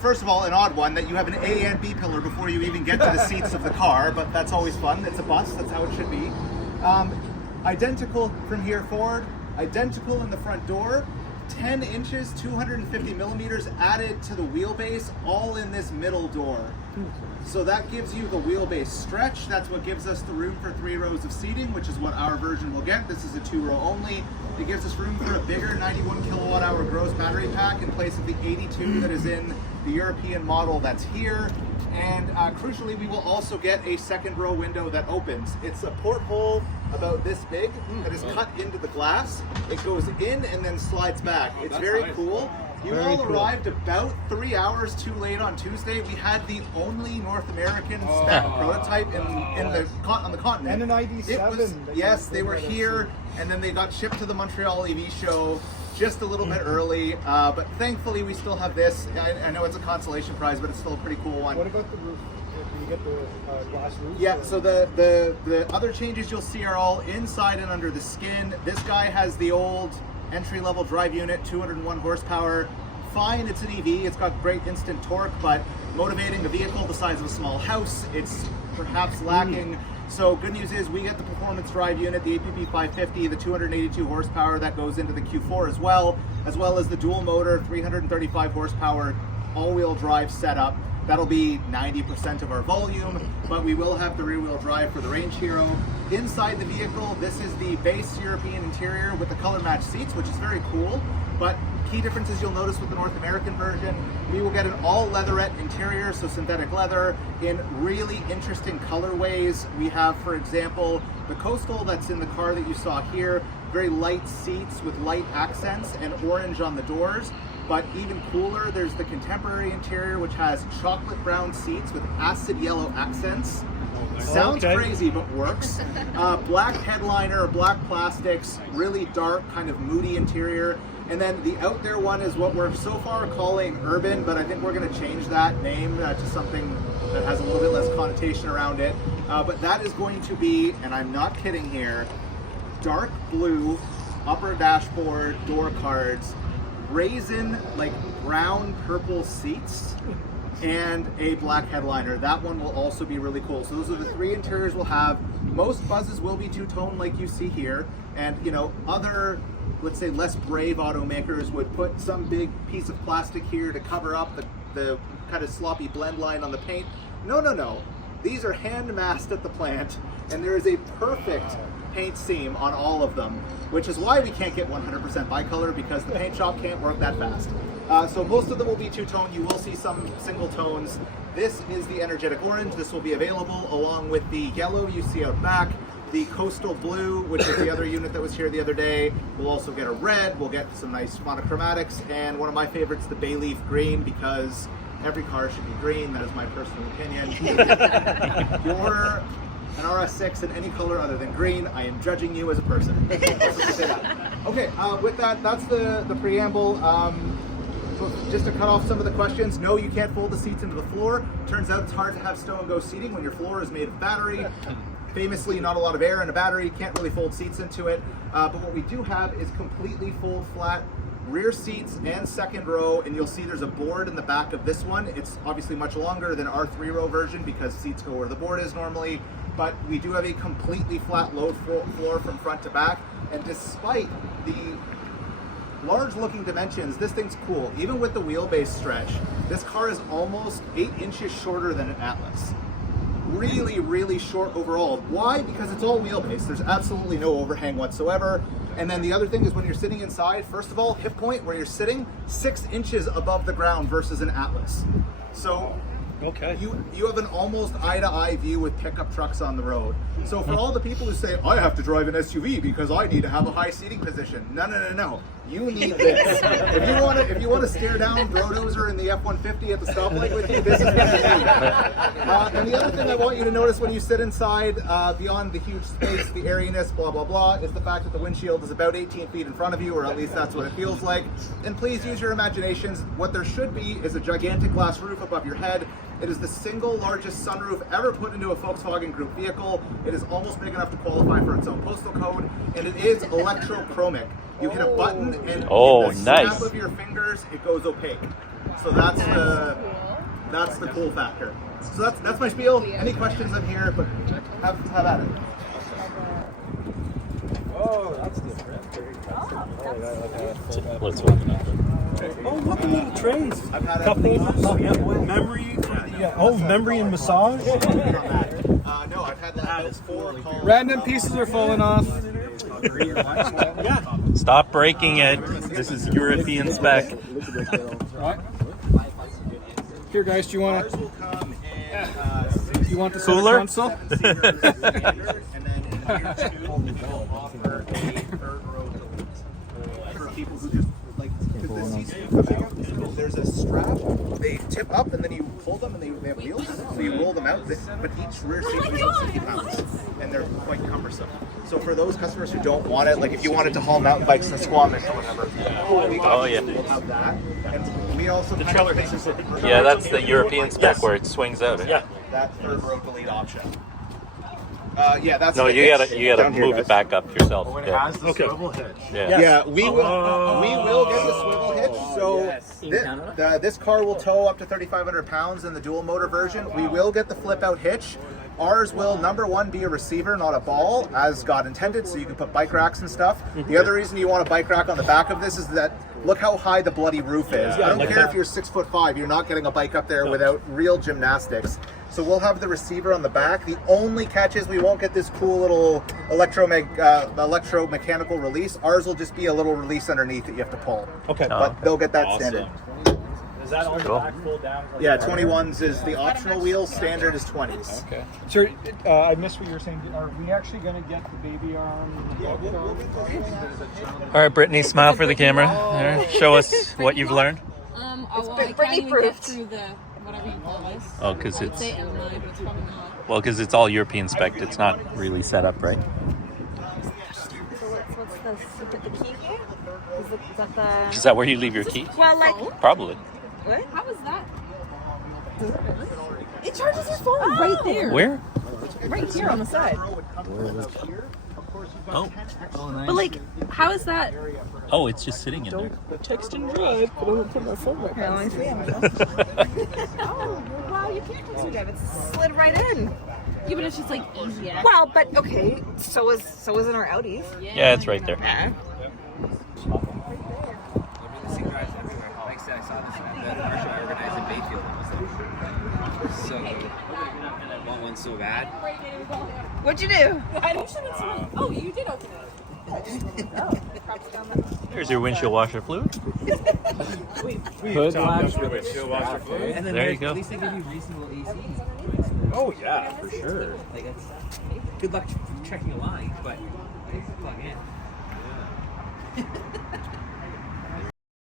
First of all, an odd one that you have an A and B pillar before you even get to the seats of the car, but that's always fun. It's a bus, that's how it should be. Identical from here forward, identical in the front door, 10 inches, 250 millimeters added to the wheelbase, all in this middle door. So that gives you the wheelbase stretch. That's what gives us the room for 3 rows of seating, which is what our version will get. This is a 2-row only. It gives us room for a bigger 91 kilowatt hour gross battery pack in place of the 82 that is in the European model that's here. And crucially, we will also get a 2nd row window that opens. It's a porthole about this big that is cut into the glass. It goes in and then slides back. It's very cool. You all arrived about 3 hours too late on Tuesday. We had the only North American spec prototype on the continent. And an ID.7. Yes, they were here, and then they got shipped to the Montreal EV show just a little bit early. But thankfully, we still have this. I know it's a consolation prize, but it's still a pretty cool one. What about the roof? Do you get the glass roof? Yeah, so the other changes you'll see are all inside and under the skin. This guy has the old entry-level drive unit, 201 horsepower. Fine, it's an EV, it's got great instant torque, but motivating a vehicle the size of a small house, it's perhaps lacking. So good news is we get the performance drive unit, the APP 550, the 282 horsepower that goes into the Q4 as well as the dual motor, 335 horsepower, all-wheel drive setup. That'll be 90% of our volume, but we will have the rear-wheel drive for the Range Hero. Inside the vehicle, this is the base European interior with the color match seats, which is very cool. But key differences you'll notice with the North American version, we will get an all leatherette interior, so synthetic leather in really interesting colorways. We have, for example, the Coastal that's in the car that you saw here, very light seats with light accents and orange on the doors. But even cooler, there's the Contemporary interior, which has chocolate brown seats with acid yellow accents. Sounds crazy, but works. Black headliner, black plastics, really dark, kind of moody interior. And then the out there one is what we're so far calling urban, but I think we're going to change that name to something that has a little bit less connotation around it. But that is going to be, and I'm not kidding here, dark blue upper dashboard door cards, raisin, like brown purple seats, and a black headliner. That one will also be really cool. So those are the 3 interiors we'll have. Most buzzes will be two-tone like you see here, and other, let's say, less brave automakers would put some big piece of plastic here to cover up the kind of sloppy blend line on the paint. No. These are hand masked at the plant, and there is a perfect paint seam on all of them, which is why we can't get 100% bicolor, because the paint shop can't work that fast. So most of them will be two-tone. You will see some single tones. This is the energetic orange. This will be available along with the yellow you see out back, the coastal blue, which is the other unit that was here the other day. We'll also get a red. We'll get some nice monochromatics, and one of my favorites, the bay leaf green, because every car should be green. That is my personal opinion. If you order an RS6 in any color other than green, I am judging you as a person. Okay, with that, that's the preamble. Just to cut off some of the questions, no, you can't fold the seats into the floor. Turns out it's hard to have stow and go seating when your floor is made of battery. Famously, not a lot of air in a battery, can't really fold seats into it. But what we do have is completely full flat rear seats and 2nd row, and you'll see there's a board in the back of this one. It's obviously much longer than our 3-row version because seats go where the board is normally, but we do have a completely flat load floor from front to back, and despite the large looking dimensions, this thing's cool. Even with the wheelbase stretch, this car is almost 8 inches shorter than an Atlas. Really, really short overall. Why? Because it's all wheelbase. There's absolutely no overhang whatsoever. And then the other thing is when you're sitting inside, first of all, hip point where you're sitting, 6 inches above the ground versus an Atlas. So okay, you have an almost eye-to-eye view with pickup trucks on the road. So for all the people who say, I have to drive an SUV because I need to have a high seating position. No. You need this. If you want to stare down Brodozer in the F-150 at the stoplight with you, this is what you need. And the other thing I want you to notice when you sit inside, beyond the huge space, the airiness, blah, blah, blah, is the fact that the windshield is about 18 feet in front of you, or at least that's what it feels like. And please use your imaginations. What there should be is a gigantic glass roof above your head. It is the single largest sunroof ever put into a Volkswagen Group vehicle. It is almost big enough to qualify for its own postal code, and it is electrochromic. You hit a button, and in the snap of your fingers, it goes opaque. So that's the cool factor. So that's my spiel. Any questions in here? But have at it. Oh, that's different. Let's open it. Oh, look at little trays. I've had Memory. Yeah. Oh, memory and massage. No, I've had that. Those 4 called. Random pieces are falling off. Stop breaking it. This is European spec. What? Here, guys. Do you want Ours to? will come in. You want the Cooler? console? And then in year 2, we'll offer a third row delete for people who just like. Because the seats do come out. There's a strap. They tip up, and then you pull them, and they have wheels. So you roll them out. But each rear seat weighs about 60 pounds, and they're quite cumbersome. So for those customers who don't want it, like if you wanted to haul mountain bikes in Squamish or whatever, Oh, yeah. we'll have that. And we also the trailer hitches. Yeah, that's the European spec where it swings out. Yeah. That third row delete option. Yeah, that's No, the you hitch gotta down here, move guys. it back up yourself. When it Yeah. has the swivel hitch. Yeah. Yeah, we will get the swivel hitch. So this car will tow up to 3,500 pounds in the dual motor version. We will get the flip out hitch. Ours will, number 1, be a receiver, not a ball, as God intended, so you can put bike racks and stuff. The other reason you want a bike rack on the back of this is that look how high the bloody roof is. I don't care if you're 6'5", you're not getting a bike up there without real gymnastics. So we'll have the receiver on the back. The only catch is we won't get this cool little electromechanical release. Ours will just be a little release underneath that you have to pull. Okay. But they'll get that standard. Is that on Cool. the back full down? Yeah, 21s is the optional wheel, standard is 20s. Okay. Sir, I missed what you were saying. Are we actually going to get the baby arm? All right, Brittany, smile for the camera. There. Show us what you've learned. Well, I can't even get through the whatever you call this. Oh, because I'd it's say M9, but it's probably not. well, because it's all European spec. It's not really set up right. So what's this? You put the key here? Is that the... Is that where you leave your key? Well, like... Probably. What? How is that? It charges your phone right there. Where? Right here on the side. Oh. But like, how is that? Oh, it's just sitting in there. Text and drive, but I'm gonna put my phone right now. Oh, wow, you can't text and drive. It's slid right in. Yeah, but it's just like easy. Well, but okay, so is in our Audis. Yeah, it's right there. Yeah. So, want one so bad? What'd you do? Oh, you did open it. There's your windshield washer fluid. Hood latch. And then There you go. At least they give you reasonable AC. Oh yeah, for sure. Like that's good luck checking a line, but they plug in.